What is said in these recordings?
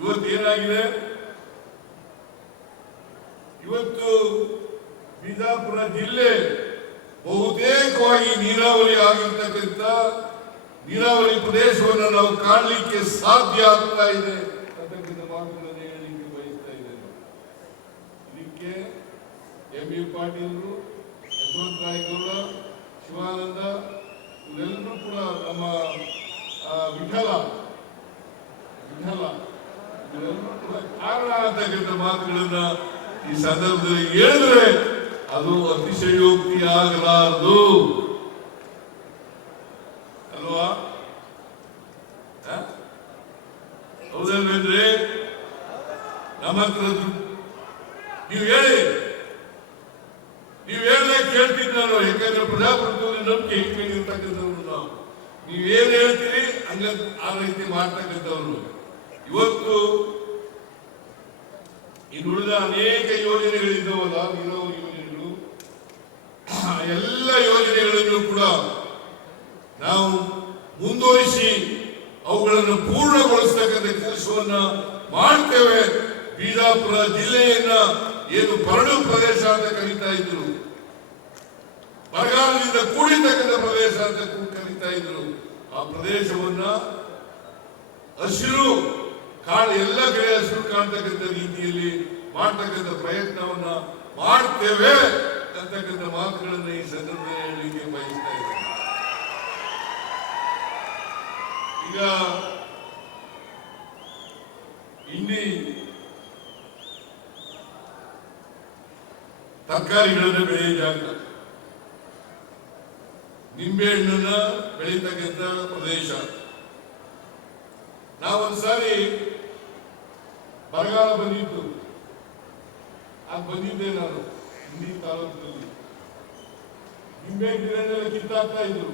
ಇವತ್ತು ಏನಾಗಿದೆ, ಇವತ್ತು ಬಿಜಾಪುರ ಜಿಲ್ಲೆ ಬಹುತೇಕವಾಗಿ ನೀರಾವರಿ ಆಗಿರ್ತಕ್ಕಂಥ ನೀರಾವರಿ ಪ್ರದೇಶವನ್ನು ನಾವು ಕಾಣಲಿಕ್ಕೆ ಸಾಧ್ಯ ಆಗ್ತಾ ಇದೆ ಅಂತಕ್ಕಂಥ ಮಾತುಗಳನ್ನು ಹೇಳಲಿಕ್ಕೆ ಬಯಸ್ತಾ ಇದ್ದೇನೆ. ಇದಕ್ಕೆ ಎಂ.ಬಿ. ಪಾಟೀಲರು, ಯಶವಂತರಾಯಗೌಡ, ಶಿವಾನಂದ ಇವರೆಲ್ಲರೂ ಕೂಡ ನಮ್ಮ ವಿಠಲ ಇವರೆಲ್ಲರೂ ಕೂಡ ಕಾರಣ ಅಂತಕ್ಕಂಥ ಮಾತುಗಳನ್ನ ಈ ಸಂದರ್ಭದಲ್ಲಿ ಹೇಳಿದ್ರೆ ಅದು ಅತಿಶಯೋಕ್ತಿ ಆಗಲಾರದು ಅಲ್ವಾ? ಹೌದಲ್ವೇಂದ್ರೆ ನಮ್ಮ ಹತ್ರ ನೀವು ಹೇಳಿದ್ರೆ ಕೇಳ್ತೀನಿ ನಾನು. ಯಾಕಂದ್ರೆ ಪ್ರಜಾಪ್ರಭುತ್ವದಲ್ಲಿ ನಂಬಿಕೆ ಇಟ್ಕೊಂಡಿರ್ತಕ್ಕಂಥವ್ರು ನಾವು. ನೀವೇನ್ ಹೇಳ್ತೀರಿ ಹಂಗ ಆ ರೀತಿ ಮಾಡ್ತಕ್ಕಂಥವ್ರು. ಇವತ್ತು ಇನ್ನುಳಿದ ಅನೇಕ ಯೋಜನೆಗಳಿದ್ದಾವಲ್ಲ, ನೀರಾವರಿ ಯೋಜನೆಗಳು, ಎಲ್ಲ ಯೋಜನೆಗಳನ್ನು ಕೂಡ ನಾವು ಮುಂದುವರಿಸಿ ಅವುಗಳನ್ನು ಪೂರ್ಣಗೊಳಿಸತಕ್ಕಂಥ ಕೆಲಸವನ್ನ ಮಾಡ್ತೇವೆ. ಬಿಜಾಪುರ ಜಿಲ್ಲೆಯನ್ನ ಏನು ಬರಡು ಪ್ರದೇಶ ಅಂತ ಕರೀತಾ ಇದ್ರು, ಬರಗಾಲದಿಂದ ಕೂಡಿರ್ತಕ್ಕಂಥ ಪ್ರದೇಶ ಅಂತ ಕರೀತಾ ಇದ್ರು, ಆ ಪ್ರದೇಶವನ್ನ ಹಸಿರು ಎಲ್ಲ ಕಡೆ ಹಸಿರು ಕಾಣ್ತಕ್ಕಂಥ ರೀತಿಯಲ್ಲಿ ಮಾಡ್ತಕ್ಕಂಥ ಪ್ರಯತ್ನವನ್ನ ಮಾಡ್ತೇವೆ ಅಂತಕ್ಕಂಥ ಮಾತುಗಳನ್ನ ಈ ಸಂದರ್ಭದಲ್ಲಿ ಹೇಳಲಿಕ್ಕೆ ಬಯಸ್ತಾ ಇದ್ದೇನೆ. ಈಗ ಇಲ್ಲಿ ತರಕಾರಿಗಳನ್ನು ಬೆಳೆಯ ಜಾಗ, ನಿಂಬೆಹಣ್ಣನ್ನ ಬೆಳೀತಕ್ಕಂಥ ಪ್ರದೇಶ. ನಾವೊಂದ್ಸಾರಿ ಬರಗಾಲ ಬಂದಿತ್ತು, ಬಂದಿದ್ದೆ ನಾನು ಹಿಂದಿ ತಾಲೂಕಿನಲ್ಲಿ. ನಿಂಬೆ ಗಿಡನೆಲ್ಲ ಕಿತ್ತಾಕ್ತಾ ಇದ್ರು,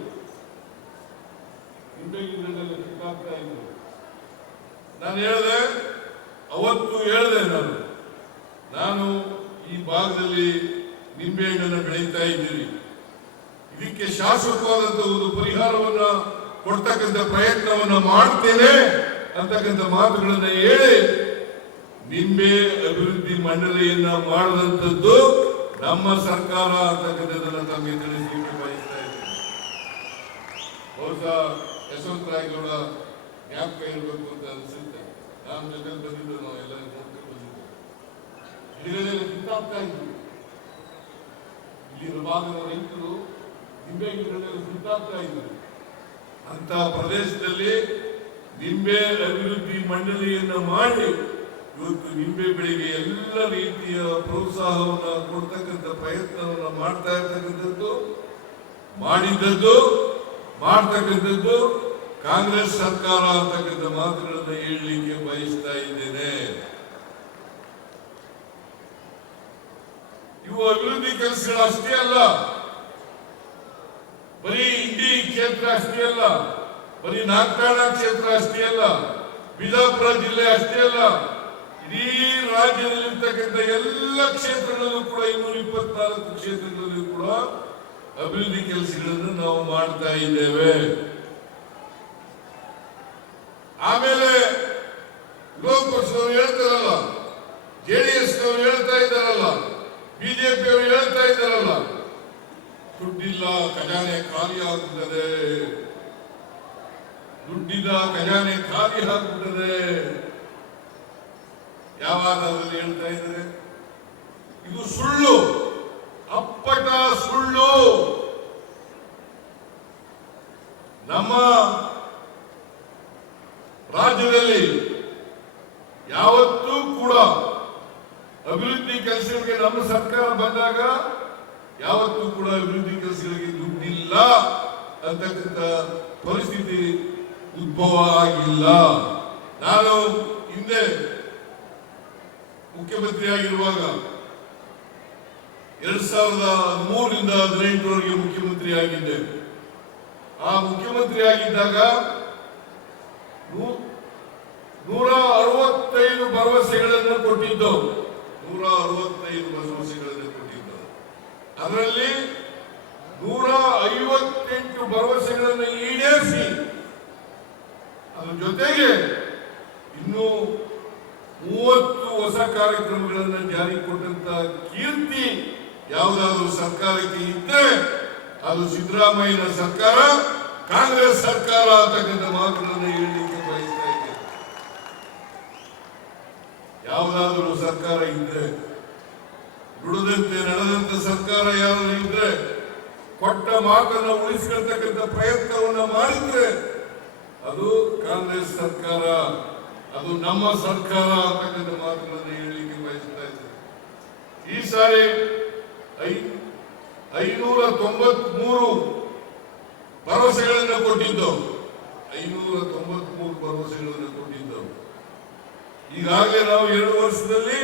ನಾನು ಹೇಳಿದೆ, ಅವತ್ತು ಹೇಳಿದೆ ನಾನು ಈ ಭಾಗದಲ್ಲಿ ನಿಂಬೆಹಣ್ಣನ್ನು ಬೆಳೀತಾ ಇದ್ದೀರಿ, ಇದಕ್ಕೆ ಶಾಶ್ವತವಾದಂತ ಒಂದು ಪರಿಹಾರವನ್ನ ಕೊಡ್ತಕ್ಕಂಥ ಪ್ರಯತ್ನವನ್ನ ಮಾಡ್ತೇನೆ ಅಂತಕ್ಕಂಥ ಮಾತುಗಳನ್ನ ಹೇಳಿ ನಿಂಬೆ ಅಭಿವೃದ್ಧಿ ಮಂಡಳಿಯನ್ನ ಮಾಡಿದಂಥದ್ದು ನಮ್ಮ ಸರ್ಕಾರ ಅಂತಕ್ಕಂಥದ್ದನ್ನ ತಮಗೆ ತಿಳಿಸಲಿಕ್ಕೆ ಬಯಸ್ತಾ ಇದ್ದೇನೆ. ಬಹುಶಃ ಯಶವಂತರಾಯಗೌಡ ಜ್ಞಾಪಕ ಇರಬೇಕು ಅಂತ ಅನಿಸುತ್ತೆ. ನಮ್ಮ ಜೊತೆ ಬಂದಿದ್ದು ನಾವು ಎಲ್ಲ ನೋಡ್ಕೊಂಡು ಬಂದಿದ್ದು, ಗಿಡಗಳೆಲ್ಲ ಕಿತ್ತಾಗ್ತಾ ಇದ್ವಿ. ಇಲ್ಲಿನ ಭಾಗದ ರೈತರು ನಿಂಬೆ ಗಿಡಗಳೆಲ್ಲ ಕಿತ್ತಾಗ್ತಾ ಇದ್ರು. ಅಂತ ಪ್ರದೇಶದಲ್ಲಿ ನಿಂಬೆ ಅಭಿವೃದ್ಧಿ ಮಂಡಳಿಯನ್ನ ಮಾಡಿ ಇವತ್ತು ನಿಂಬೆ ಬೆಳೆಗೆ ಎಲ್ಲ ರೀತಿಯ ಪ್ರೋತ್ಸಾಹವನ್ನು ಕೊಡ್ತಕ್ಕಂಥ ಪ್ರಯತ್ನವನ್ನು ಮಾಡ್ತಾ ಇರ್ತಕ್ಕಂಥದ್ದು, ಮಾಡ್ತಕ್ಕಂಥದ್ದು ಕಾಂಗ್ರೆಸ್ ಸರ್ಕಾರ ಅಂತಕ್ಕಂಥ ಮಾತುಗಳನ್ನು ಹೇಳಲಿಕ್ಕೆ ಬಯಸ್ತಾ ಇದ್ದೇನೆ. ಇವು ಅಭಿವೃದ್ಧಿ ಕೆಲಸಗಳು ಅಷ್ಟೇ ಅಲ್ಲ, ಬರೀ ಇಂಡಿ ಕ್ಷೇತ್ರ ಅಷ್ಟೇ ಅಲ್ಲ, ಬರೀ ನಾಗಠಾಣ ಕ್ಷೇತ್ರ ಅಷ್ಟೇ ಅಲ್ಲ, ಬಿಜಾಪುರ ಜಿಲ್ಲೆ ಅಷ್ಟೇ ಅಲ್ಲ, ಇಡೀ ರಾಜ್ಯದಲ್ಲಿರ್ತಕ್ಕಂಥ ಎಲ್ಲ ಕ್ಷೇತ್ರಗಳಲ್ಲೂ ಕೂಡ 224 ಕ್ಷೇತ್ರಗಳಲ್ಲೂ ಕೂಡ ಅಭಿವೃದ್ಧಿ ಕೆಲಸಗಳನ್ನು ನಾವು ಮಾಡ್ತಾ ಇದ್ದೇವೆ. ಆಮೇಲೆ ವಿರೋಧ ಪಕ್ಷದವರು ಹೇಳ್ತಾರಲ್ಲ, ಜೆಡಿಎಸ್ ನವರು ಹೇಳ್ತಾ ಇದ್ದಾರಲ್ಲ, ಬಿಜೆಪಿ ಅವರು ಹೇಳ್ತಾ ಇದ್ದಾರಲ್ಲ, ದುಡ್ಡಿಲ್ಲ ಖಜಾನೆ ಖಾಲಿ ಆಗುತ್ತದೆ, ದುಡ್ಡಿಲ್ಲ ಖಜಾನೆ ಖಾಲಿ ಆಗುತ್ತದೆ. ಯಾವ ಆಧಾರದಲ್ಲಿ ಹೇಳ್ತಾ ಇದ್ದಾರೆ? ಇದು ಸುಳ್ಳು, ಅಪ್ಪಟ ಸುಳ್ಳು. ನಮ್ಮ ರಾಜ್ಯದಲ್ಲಿ ಯಾವತ್ತೂ ಕೂಡ ಅಭಿವೃದ್ಧಿ ಕೆಲಸಗಳಿಗೆ ನಮ್ಮ ಸರ್ಕಾರ ಬಂದಾಗ ಯಾವತ್ತೂ ಕೂಡ ಅಭಿವೃದ್ಧಿ ಕೆಲಸಗಳಿಗೆ ದುಡ್ಡಿಲ್ಲ ಅಂತಕ್ಕಂಥ ಪರಿಸ್ಥಿತಿ ಉದ್ಭವ ಆಗಿಲ್ಲ. ನಾನು ಹಿಂದೆ ಮುಖ್ಯಮಂತ್ರಿ ಆಗಿರುವಾಗ 2003ರಿಂದ 2018ರವರೆಗೆ ಮುಖ್ಯಮಂತ್ರಿ ಆಗಿದ್ದೆ. ಆ ಮುಖ್ಯಮಂತ್ರಿ ಆಗಿದ್ದಾಗ 165 ಭರವಸೆಗಳನ್ನು ಕೊಟ್ಟಿದ್ದು, 165 ಭರವಸೆಗಳನ್ನು ಕೊಟ್ಟಿದ್ದು. ಅದರಲ್ಲಿ 158 ಭರವಸೆಗಳನ್ನು ಈಡೇರಿಸಿ, ಅದರ ಜೊತೆಗೆ ಇನ್ನೂ 30 ಹೊಸ ಕಾರ್ಯಕ್ರಮಗಳನ್ನು ಜಾರಿ ಕೊಟ್ಟಂತ ಕೀರ್ತಿ ಯಾವುದಾದ್ರೂ ಸರ್ಕಾರಕ್ಕೆ ಇದ್ರೆ ಅದು ಸಿದ್ದರಾಮಯ್ಯನ ಸರ್ಕಾರ, ಕಾಂಗ್ರೆಸ್ ಸರ್ಕಾರ ಅಂತಕ್ಕಂಥ ಮಾತುಗಳನ್ನು ಹೇಳಲಿಕ್ಕೆ ಬಯಸ್ತಾ ಇದ್ದೆ. ಯಾವುದಾದ್ರೂ ಸರ್ಕಾರ ಇದ್ರೆ, ದುಡಿದಂತೆ ನಡೆದಂತ ಸರ್ಕಾರ ಯಾರಾದ್ರೂ ಇದ್ರೆ, ಕೊಟ್ಟ ಮಾತನ್ನು ಉಳಿಸಿಕೊಳ್ತಕ್ಕಂಥ ಪ್ರಯತ್ನವನ್ನ ಮಾಡಿದ್ರೆ ಅದು ಕಾಂಗ್ರೆಸ್ ಸರ್ಕಾರ, ಅದು ನಮ್ಮ ಸರ್ಕಾರ ಅಂತಕ್ಕಂಥ ಮಾತುಗಳನ್ನು ಹೇಳಲಿಕ್ಕೆ ಬಯಸ್ತಾ ಇದ್ದಾರೆ. ಈ ಸಾರಿ 593 ಭರವಸೆಗಳನ್ನು ಕೊಟ್ಟಿದ್ದವು. 593 ಭರವಸೆಗಳನ್ನು ಕೊಟ್ಟಿದ್ದವು. ಈಗಾಗಲೇ ನಾವು 2 ವರ್ಷದಲ್ಲಿ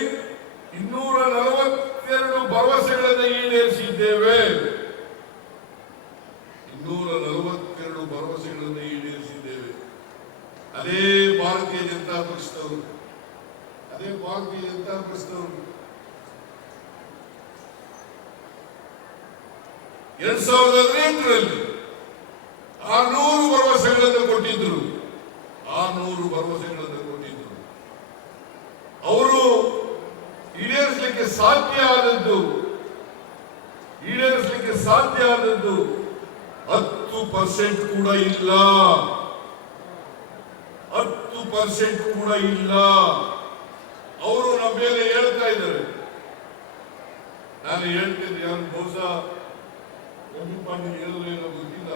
242 ಭರವಸೆಗಳನ್ನು ಈಡೇರಿಸಿದ್ದೇವೆ. 242 ಭರವಸೆಗಳನ್ನು ಈಡೇರಿಸಿದ್ದೇವೆ. ಅದೇ ಭಾರತೀಯ ಜನತಾ ಪಕ್ಷದವರು 2018ರಲ್ಲಿ 600 ಭರವಸೆಗಳನ್ನು ಕೊಟ್ಟಿದ್ದರು. ಅವರು ಈಡೇರಿಸಲಿಕ್ಕೆ ಸಾಧ್ಯ ಆದದ್ದು 10% ಕೂಡ ಇಲ್ಲ. 10% ಕೂಡ ಇಲ್ಲ. ಅವರು ನಮ್ಮ ಮೇಲೆ ಹೇಳ್ತಾ ಇದ್ದಾರೆ. ನಾನು ಹೇಳ್ತೇನೆ, ಯಾರು ಬಹುಶಃ ಪಾಟೀಲ್ ಹೇಳೋದೇನೋ ಗೊತ್ತಿಲ್ಲ,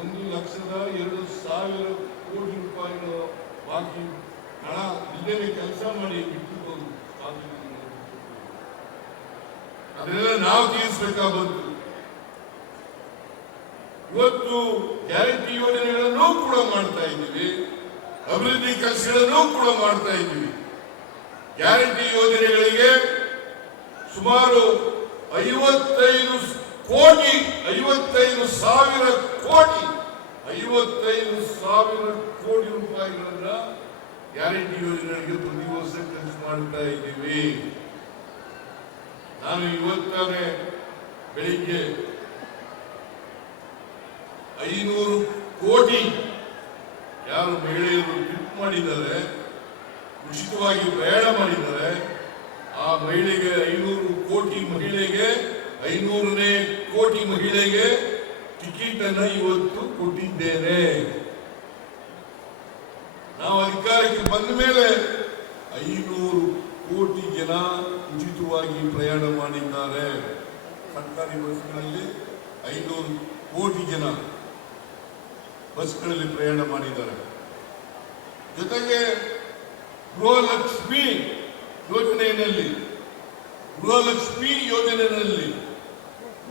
1,02,000 ಕೋಟಿ ರೂಪಾಯಿಗಳು ಬಾಕಿ ಹಣ ಇಲ್ಲದೆ ಕೆಲಸ ಮಾಡಿ ಬಿಟ್ಟು ಅದನ್ನೆಲ್ಲ ನಾವು ತೀರಿಸಬೇಕಾಗುತ್ತೆ. ಇವತ್ತು ಗ್ಯಾರಂಟಿ ಯೋಜನೆಗಳನ್ನು ಕೂಡ ಮಾಡ್ತಾ ಇದ್ದೀವಿ, ಅಭಿವೃದ್ಧಿ ಕೆಲಸಗಳನ್ನು ಕೂಡ ಮಾಡ್ತಾ ಇದ್ದೀವಿ. ಗ್ಯಾರಂಟಿ ಯೋಜನೆಗಳಿಗೆ ಸುಮಾರು 55,000 ಕೋಟಿ ರೂಪಾಯಿಗಳನ್ನ ಗ್ಯಾರಂಟಿ ಯೋಜನೆಗಳಿಗೆ ಪ್ರತಿ ವರ್ಷ ಖರ್ಚು ಮಾಡ್ತಾ ಇದ್ದೀವಿ. ನಾನು ಇವತ್ತಾನೆ ಬೆಳಿಗ್ಗೆ 500 ಕೋಟಿ ಯಾರು ಮಹಿಳೆಯರು ಟ್ರಿಪ್ ಮಾಡಿದ್ದಾರೆ, ಉಚಿತವಾಗಿ ಪ್ರಯಾಣ ಮಾಡಿದ್ದಾರೆ, ಆ ಮಹಿಳೆಗೆ 500 ಕೋಟಿ ಮಹಿಳೆಗೆ 500ನೇ ಕೋಟಿ ಮಹಿಳೆಗೆ ಟಿಕೆಟ್ ಅನ್ನ ಇವತ್ತು ಕೊಟ್ಟಿದ್ದೇನೆ. ನಾವು ಅಧಿಕಾರಕ್ಕೆ ಬಂದ ಮೇಲೆ 500 ಕೋಟಿ ಜನ ಉಚಿತವಾಗಿ ಪ್ರಯಾಣ ಮಾಡಿದ್ದಾರೆ. ಸರ್ಕಾರಿ ಬಸ್ಗಳಲ್ಲಿ 500 ಕೋಟಿ ಜನ ಬಸ್ಗಳಲ್ಲಿ ಪ್ರಯಾಣ ಮಾಡಿದ್ದಾರೆ. ಜೊತೆಗೆ ಗೃಹಲಕ್ಷ್ಮಿ ಯೋಜನೆಯಲ್ಲಿ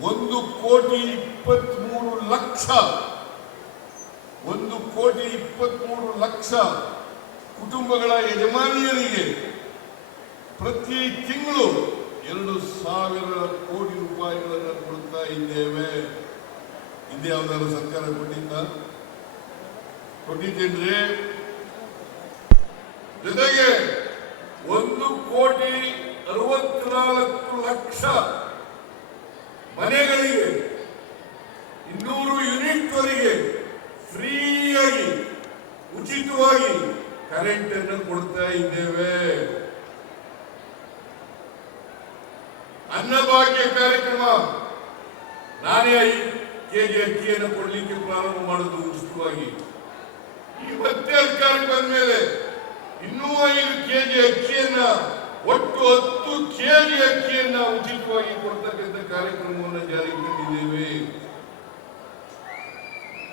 1,23,00,000 ಕುಟುಂಬಗಳ ಯಜಮಾನಿಯರಿಗೆ ಪ್ರತಿ ತಿಂಗಳು 2,000 ಕೋಟಿ ರೂಪಾಯಿಗಳನ್ನು ಕೊಡ್ತಾ ಇದ್ದೇವೆ. ಹಿಂದೆ ಯಾವ್ದಾದ್ರು ಸರ್ಕಾರ ಕೊಟ್ಟಿದ್ದೇನ್ರಿ? ಜೊತೆಗೆ 1,64,00,000 ಮನೆಗಳಿಗೆ 200 ಯೂನಿಟ್ ವರೆಗೆ ಫ್ರೀಯಾಗಿ ಉಚಿತವಾಗಿ ಕರೆಂಟ್ ಅನ್ನು ಕೊಡ್ತಾ ಇದ್ದೇವೆ. ಅನ್ನಭಾಗ್ಯ ಕಾರ್ಯಕ್ರಮ ನಾನೇ 5 kg ಅಕ್ಕಿಯನ್ನು ಕೊಡ್ಲಿಕ್ಕೆ ಪ್ರಾರಂಭ ಮಾಡುವುದು ಉಚಿತವಾಗಿ. ಈ ಮತ್ತೆ ಅಧಿಕಾರಕ್ಕೆ ಬಂದ ಮೇಲೆ ಇನ್ನೂ 5 kg ಅಕ್ಕಿಯನ್ನ, ಒಟ್ಟು 10 kg ಅಕ್ಕಿಯನ್ನ ಉಚಿತವಾಗಿ ಕೊಡ್ತಕ್ಕಂಥ ಕಾರ್ಯಕ್ರಮವನ್ನು ಜಾರಿಗೆ ತಂದಿದ್ದೇವೆ.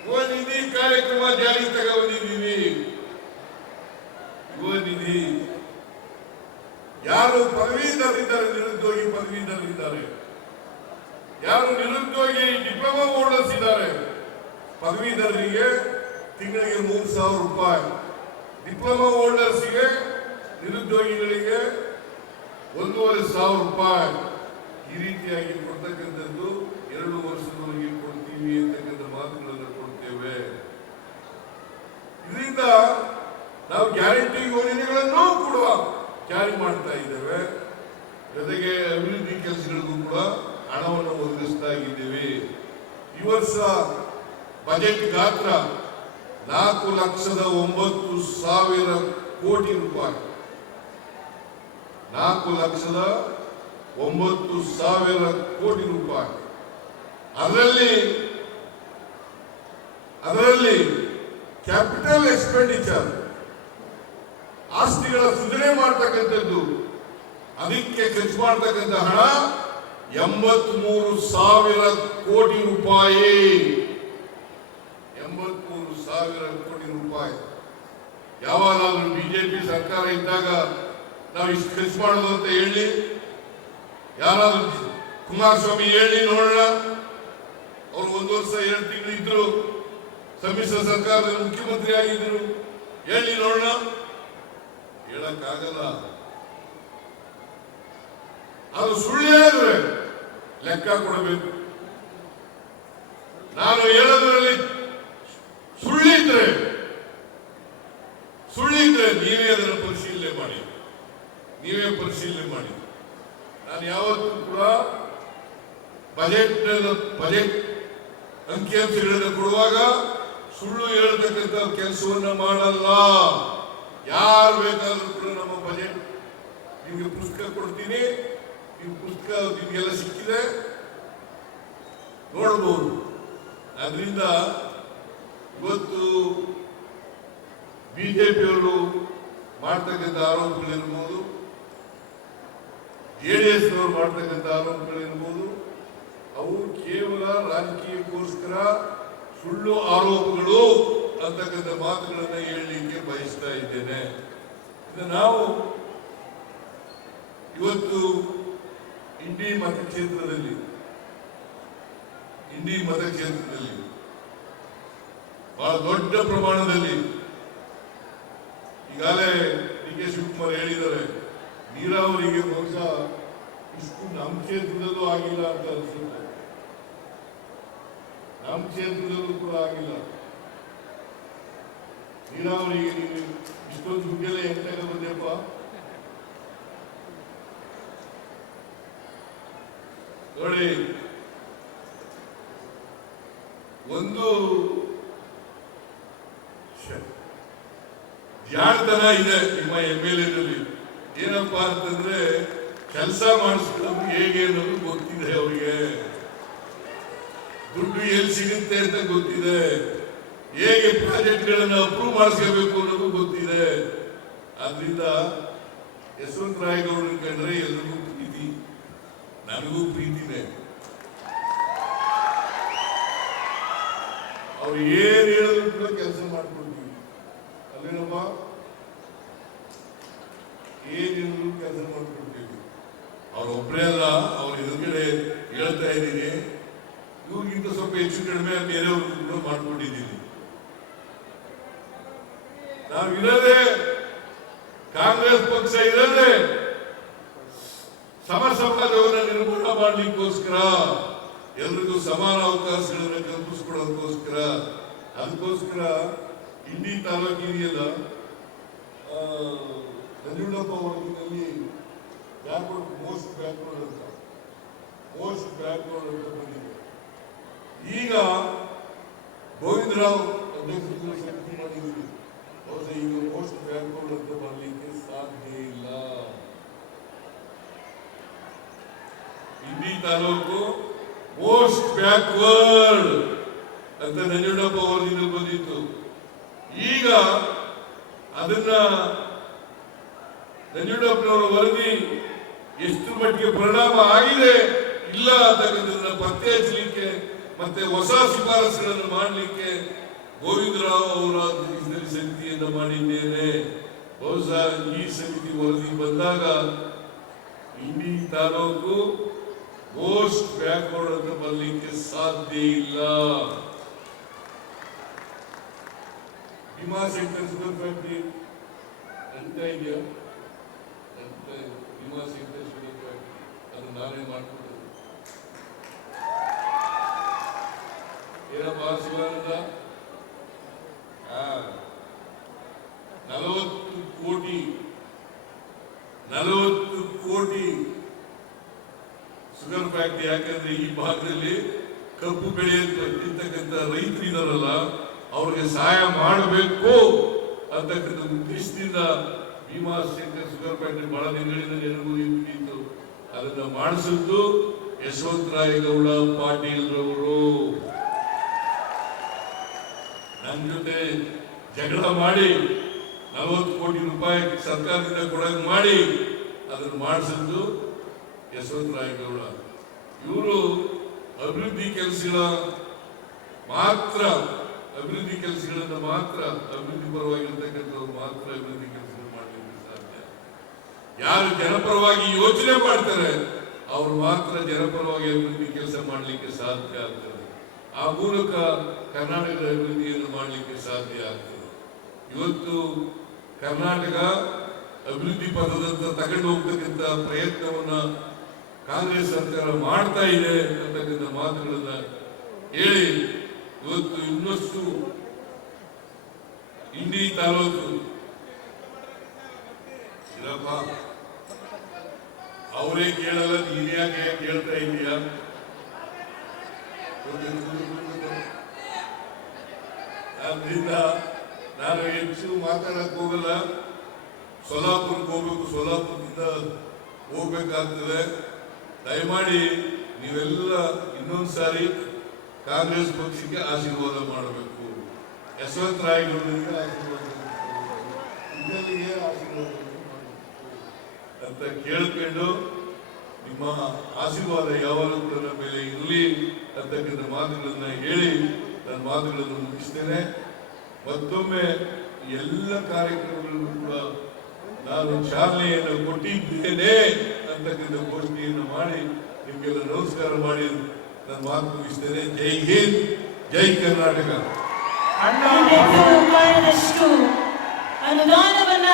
ಯುವ ನಿಧಿ ಕಾರ್ಯಕ್ರಮ ಜಾರಿಗೆ ತಗೊಂಡಿದ್ದೀವಿ. ಯುವ ನಿಧಿ ಯಾರು ಪದವೀಧರಿದ್ದಾರೆ, ನಿರುದ್ಯೋಗಿ ಪದವೀಧರಿದ್ದಾರೆ, ಯಾರು ನಿರುದ್ಯೋಗಿ ಡಿಪ್ಲೊಮಾ ಹೋಲ್ಡರ್ಸ್ ಇದ್ದಾರೆ, ಪದವೀಧರರಿಗೆ ತಿಂಗಳಿಗೆ 3,000 ರೂಪಾಯಿ, ಡಿಪ್ಲೊಮಾ ಹೋಲ್ಡರ್ಸ್ಗೆ ನಿರುದ್ಯೋಗಿಗಳಿಗೆ 1,500 ರೂಪಾಯಿ, ಈ ರೀತಿಯಾಗಿ ಕೊಡ್ತಕ್ಕಂಥದ್ದು 2 ವರ್ಷದವರೆಗೆ ಕೊಡ್ತೀವಿ ಅಂತಕ್ಕಂಥ ಮಾತುಗಳನ್ನು ಕೊಡ್ತೇವೆ. ಇದರಿಂದ ನಾವು ಗ್ಯಾರಂಟಿ ಯೋಜನೆಗಳನ್ನು ಕೂಡ ಜಾರಿ ಮಾಡ್ತಾ ಇದ್ದೇವೆ. ಜೊತೆಗೆ ಅಭಿವೃದ್ಧಿ ಕೆಲಸಗಳಿಗೂ ಕೂಡ ಹಣವನ್ನು ಒದಗಿಸ್ತಾ ಇದ್ದೇವೆ. ಈ ವರ್ಷ ಬಜೆಟ್ ಗಾತ್ರ 4,09,000 ಕೋಟಿ ರೂಪಾಯಿ. 4,09,000 ಕೋಟಿ ರೂಪಾಯಿ. ಅದರಲ್ಲಿ ಕ್ಯಾಪಿಟಲ್ ಎಕ್ಸ್ಪೆಂಡಿಚರ್, ಆಸ್ತಿಗಳ ಸುಧಾರಣೆ ಮಾಡ್ತಕ್ಕಂಥದ್ದು, ಅದಕ್ಕೆ ಖರ್ಚು ಮಾಡ್ತಕ್ಕಂಥ ಹಣ 83,000 ಕೋಟಿ ರೂಪಾಯಿ. 83,000 ಕೋಟಿ ರೂಪಾಯಿ. ಯಾವಾಗಲಾದ್ರೂ ಬಿಜೆಪಿ ಸರ್ಕಾರ ಇದ್ದಾಗ ನಾವು ಇಷ್ಟು ಖರ್ಚು ಮಾಡೋದು ಅಂತ ಹೇಳಿ ಯಾರಾದ್ರೂ ಕುಮಾರಸ್ವಾಮಿ ಹೇಳಿ ನೋಡೋಣ. ಅವ್ರು 1 ವರ್ಷ 2 ತಿಂಗಳು ಇದ್ರು, ಸಮ್ಮಿಶ್ರ ಸರ್ಕಾರದಲ್ಲಿ ಮುಖ್ಯಮಂತ್ರಿ ಆಗಿದ್ರು, ಹೇಳಿ ನೋಡೋಣ. ಹೇಳಕ್ಕಾಗಲ್ಲ. ಅದು ಸುಳ್ಳು ಹೇಳಿದ್ರೆ ಲೆಕ್ಕ ಕೊಡಬೇಕು. ನಾನು ಹೇಳೋದ್ರಲ್ಲಿ ಸುಳ್ಳಿದ್ರೆ ನೀವೇ ಅದನ್ನು ಪರಿಶೀಲನೆ ಮಾಡಿ. ನಾನು ಯಾವತ್ತೂ ಕೂಡ ಬಜೆಟ್ ಅಂಕಿಅಂಶಗಳನ್ನು ಕೊಡುವಾಗ ಸುಳ್ಳು ಹೇಳ್ತಕ್ಕಂಥ ಕೆಲಸವನ್ನ ಮಾಡಲ್ಲ. ಯಾರು ಬೇಕಾದ್ರೂ ಕೂಡ ನಮ್ಮ ಬಜೆಟ್ ನಿಮ್ಗೆ ಪುಸ್ತಕ ಕೊಡ್ತೀನಿ, ನೀವು ಪುಸ್ತಕ ನಿಮ್ಗೆಲ್ಲ ಸಿಕ್ಕಿದೆ ನೋಡಬಹುದು. ಅದರಿಂದ ಇವತ್ತು ಬಿಜೆಪಿಯವರು ಮಾಡ್ತಕ್ಕಂಥ ಆರೋಪಗಳಿರ್ಬೋದು, ಜೆಡಿಎಸ್ ನವರು ಮಾಡ್ತಕ್ಕಂಥ ಆರೋಪಗಳಿರ್ಬೋದು, ಅವು ಕೇವಲ ರಾಜಕೀಯಕ್ಕೋಸ್ಕರ ಸುಳ್ಳು ಆರೋಪಗಳು ಅಂತಕ್ಕಂಥ ಮಾತುಗಳನ್ನು ಹೇಳಲಿಕ್ಕೆ ಬಯಸ್ತಾ ಇದ್ದೇನೆ. ನಾವು ಇವತ್ತು ಇಂಡಿ ಮತಕ್ಷೇತ್ರದಲ್ಲಿ ಬಹಳ ದೊಡ್ಡ ಪ್ರಮಾಣದಲ್ಲಿ ಈಗಾಗಲೇ ಡಿ.ಕೆ. ಶಿವಕುಮಾರ್ ಹೇಳಿದ್ದಾರೆ, ನೀರಾವರಿಗೆ ಬಹುಶಃ ಇಷ್ಟು ನಮ್ಮ ಕ್ಷೇತ್ರದಲ್ಲೂ ಆಗಿಲ್ಲ ಅಂತ ಅನಿಸುತ್ತೆ. ನಮ್ಮ ಕ್ಷೇತ್ರದಲ್ಲೂ ಕೂಡ ಆಗಿಲ್ಲ. ನೀರಾವರಿಗೆ ನೀವು ಇಷ್ಟೊಂದು ದುಡ್ಡೆಲ್ಲ ಎಂಟಾಗ ಬಂದೆಪ್ಪ. ನೋಡಿ, ಒಂದು ಜಾಣತನ ಇದೆ ನಿಮ್ಮ MLA-ನಲ್ಲಿ. ಏನಪ್ಪಾ ಅಂತಂದ್ರೆ ಕೆಲಸ ಮಾಡಿಸ್ಕೊಳ್ಳೋದು ಹೇಗೆ ಅನ್ನೋದು ಗೊತ್ತಿದೆ ಅವರಿಗೆ. ದುಡ್ಡು ಎಲ್ಲಿ ಸಿಗುತ್ತೆ ಅಂತ ಗೊತ್ತಿದೆ. ಹೇಗೆ ಪ್ರಾಜೆಕ್ಟ್ಗಳನ್ನು ಅಪ್ರೂವ್ ಮಾಡಿಸ್ಕೋಬೇಕು ಅನ್ನೋದು ಗೊತ್ತಿದೆ. ಆದ್ರಿಂದ ಯಶವಂತರಾಯಗೌಡರು ಕಂಡ್ರೆ ಎಲ್ರಿಗೂ ಪ್ರೀತಿ, ನನಗೂ ಪ್ರೀತಿನೇ. ಅವ್ರು ಏನ್ ಹೇಳಿದ್ರು ಕೂಡ ಕೆಲಸ ಮಾಡ್ಕೊಡ್ತೀವಿ ಅಲ್ಲೇನಪ್ಪ, ಏನಿದ್ರು ಕೆಲಸ ಮಾಡ್ಕೊಡ್ತೀವಿ. ಅವ್ರೊಬ್ಬರೇ ಅಲ್ಲ, ಅವ್ರ ಎದುರುಗಡೆ ಹೇಳ್ತಾ ಇದ್ದೀನಿ, ಇವ್ರಿಗಿಂತ ಸ್ವಲ್ಪ ಹೆಚ್ಚು ಕಡಿಮೆ ಬೇರೆಯವ್ರಿಗೂ ಕೂಡ ಮಾಡ್ಕೊಂಡಿದ್ದೀನಿ. ನಾವಿರೋದೇ ಕಾಂಗ್ರೆಸ್ ಪಕ್ಷ ಇರೋದೇ ಸಮಾಜವನ್ನು ನಿರ್ಮಾಣ ಮಾಡ್ಲಿಕ್ಕೋಸ್ಕರ, ಎಲ್ರಿಗೂ ಸಮಾನ ಅವಕಾಶಗಳನ್ನು ಕಲ್ಪಿಸ್ಕೊಡೋದಕ್ಕೋಸ್ಕರ. ಅದಕ್ಕೋಸ್ಕರ ಇಂಡಿ ತಾಲೂಕಿದೆಯಲ್ಲ, ನಂಜುಂಡಪ್ಪ ವರ್ಗದಲ್ಲಿ ಬ್ಯಾಕ್ವರ್ಡ್ ಮೋಸ್ಟ್ ಬ್ಯಾಕ್ವರ್ಡ್ ಅಂತ ಬಂದಿದೆ. ಈಗ ಗೋವಿಂದರಾವ್ ಅಧ್ಯಕ್ಷರು ಶಕ್ತಿ ಮಾಡಿದ್ರು. ಬಹುಶಃ ಈಗ ಮೋಸ್ಟ್ ಬ್ಯಾಕ್ವರ್ಡ್ ಅಂತ ಮಾಡಲಿಕ್ಕೆ ಸಾಧ್ಯ ಇಲ್ಲ. ಇಂಡಿ ತಾಲೂಕು ಮೋಸ್ಟ್ ಬ್ಯಾಕ್ವರ್ಡ್ ಅಂತ ನಂಜುಂಡಪ್ಪ ವರದಿಯಿಂದ ಬಂದಿತ್ತು. ಈಗ ಅದನ್ನ ನಂಜುಂಡಪ್ಪನವರ ವರದಿ ಎಷ್ಟು ಮಟ್ಟಿಗೆ ಪರಿಣಾಮ ಆಗಿದೆ ಇಲ್ಲ ಅಂತಕ್ಕಂಥದ್ದನ್ನ ಪತ್ತೆ ಹಚ್ಚಲಿಕ್ಕೆ ಮತ್ತೆ ಹೊಸ ಶಿಫಾರಸುಗಳನ್ನು ಮಾಡಲಿಕ್ಕೆ ಗೋವಿಂದರಾವ್ ಅವರ ಸಮಿತಿಯನ್ನು ಮಾಡಿದ್ದೇನೆ. ಬಹುಶಃ ಈ ಸಮಿತಿ ವರದಿ ಬಂದಾಗ ಇಂಡಿ ತಾಲೂಕು ಮೋಸ್ಟ್ ಬ್ಯಾಕ್ವರ್ಡ್ ಅಂತ ಬರಲಿಕ್ಕೆ ಸಾಧ್ಯ ಇಲ್ಲ. ಭೀಮಾಶಂಕರ್ ಶುಗರ್ ಫ್ಯಾಕ್ಟರಿ ಅಂತ ಇದೆಯಾ? ಭೀಮಾಶಂಕರ್ ಶುಗರ್ ಫ್ಯಾಕ್ಟರಿ ಅದು ನಾವೇ ಮಾಡ್ಕೊಡ್ತೇವೆ. ಏನಪ್ಪ ಶಿವಾನಂದ, 40 ಕೋಟಿ ಶುಗರ್ ಫ್ಯಾಕ್ಟರಿ. ಯಾಕಂದ್ರೆ ಈ ಭಾಗದಲ್ಲಿ ಕಬ್ಬು ಬೆಳೆಯತಕ್ಕಂಥ ರೈತರು ಇದಾರಲ್ಲ, ಅವ್ರಿಗೆ ಸಹಾಯ ಮಾಡಬೇಕು ಅಂತಕ್ಕಂಥ ಉದ್ದೇಶದಿಂದ ಭೀಮಾಶಂಕರ್ ಶುಗರ್ ಫ್ಯಾಕ್ಟರಿ ಬಹಳ ದಿನಗಳಿಂದ ನೆರವೇರಿತ್ತು. ಅದನ್ನ ಮಾಡಿಸಿದ್ದು ಯಶವಂತರಾಯಗೌಡ ಪಾಟೀಲ್ ರವರು ನನ್ನ ಜೊತೆ ಜಗಳ ಮಾಡಿ 40 ಕೋಟಿ ರೂಪಾಯಿ ಸರ್ಕಾರದಿಂದ ಕೊಡಂಗ್ ಮಾಡಿ ಅದನ್ನು ಮಾಡಿಸಿದ್ದು ಯಶವಂತರಾಯಗೌಡ. ಇವರು ಅಭಿವೃದ್ಧಿ ಕೆಲಸಗಳ ಮಾತ್ರ ಅಭಿವೃದ್ಧಿ ಪರವಾಗಿರ್ತಕ್ಕಂಥವ್ರು ಮಾತ್ರ ಅಭಿವೃದ್ಧಿ ಕೆಲಸಗಳು ಮಾಡಲಿಕ್ಕೆ ಸಾಧ್ಯ. ಯಾರು ಜನಪರವಾಗಿ ಯೋಚನೆ ಮಾಡ್ತಾರೆ ಅವರು ಮಾತ್ರ ಜನಪರವಾಗಿ ಅಭಿವೃದ್ಧಿ ಕೆಲಸ ಮಾಡಲಿಕ್ಕೆ ಸಾಧ್ಯ ಆಗ್ತದೆ. ಆ ಮೂಲಕ ಕರ್ನಾಟಕದ ಅಭಿವೃದ್ಧಿಯನ್ನು ಮಾಡಲಿಕ್ಕೆ ಸಾಧ್ಯ ಆಗ್ತದೆ. ಇವತ್ತು ಕರ್ನಾಟಕ ಅಭಿವೃದ್ಧಿ ಪಥದತ್ತ ತಗೊಂಡು ಹೋಗ್ತಕ್ಕಂಥ ಪ್ರಯತ್ನವನ್ನ ಕಾಂಗ್ರೆಸ್ ಸರ್ಕಾರ ಮಾಡ್ತಾ ಇದೆ ಅಂತಕ್ಕಂಥ ಮಾತುಗಳನ್ನ ಹೇಳಿ ಇವತ್ತು ಇನ್ನಷ್ಟು ಇಂಡಿ ತಾಲೂಕು ಇರಪ್ಪ ಅವರೇ ಕೇಳಲ್ಲ, ನೀನ್ ಯಾಕೆ ಕೇಳ್ತಾ ಇದೀಯಾ? ಆದ್ರಿಂದ ನಾನು ಹೆಚ್ಚು ಮಾತಾಡಕ್ ಹೋಗಲ್ಲ. ಸೋಲಾಪುರಕ್ಕೆ ಹೋಗ್ಬೇಕು, ಸೋಲಾಪುರದಿಂದ ಹೋಗ್ಬೇಕಾಗ್ತದೆ. ದಯಮಾಡಿ ನೀವೆಲ್ಲ ಇನ್ನೊಂದ್ಸಾರಿ ಕಾಂಗ್ರೆಸ್ ಪಕ್ಷಕ್ಕೆ ಆಶೀರ್ವಾದ ಮಾಡಬೇಕು. ಯಶವಂತರಾಯಗೌಡರಿಗೆ ಆಶೀರ್ವಾದ ಅಂತ ಕೇಳ್ಕೊಂಡು ನಿಮ್ಮ ಆಶೀರ್ವಾದ ಯಾವಾಗಲೂ ಕೂಡ ನನ್ನ ಮೇಲೆ ಇರಲಿ ಅಂತಕ್ಕಂಥ ಮಾತುಗಳನ್ನ ಹೇಳಿ ನನ್ನ ಮಾತುಗಳನ್ನು ಮುಗಿಸ್ತೇನೆ. ಮತ್ತೊಮ್ಮೆ ಎಲ್ಲ ಕಾರ್ಯಕ್ರಮಗಳಿಗೂ ಕೂಡ ನಾನು ಚಾಲನೆಯನ್ನು ಕೊಟ್ಟಿದ್ದೇನೆ ಅಂತಕ್ಕಂಥ ಘೋಷಣೆಯನ್ನು ಮಾಡಿ ನಿಮಗೆಲ್ಲ ನಮಸ್ಕಾರ ಮಾಡಿ ನನ್ನ ಮಾತು ಮುಗಿಸ್ತೇನೆ. ಜೈ ಹಿಂದ್, ಜೈ ಕರ್ನಾಟಕ. ಮಾಡಿದಷ್ಟು ಅನುದಾನವನ್ನ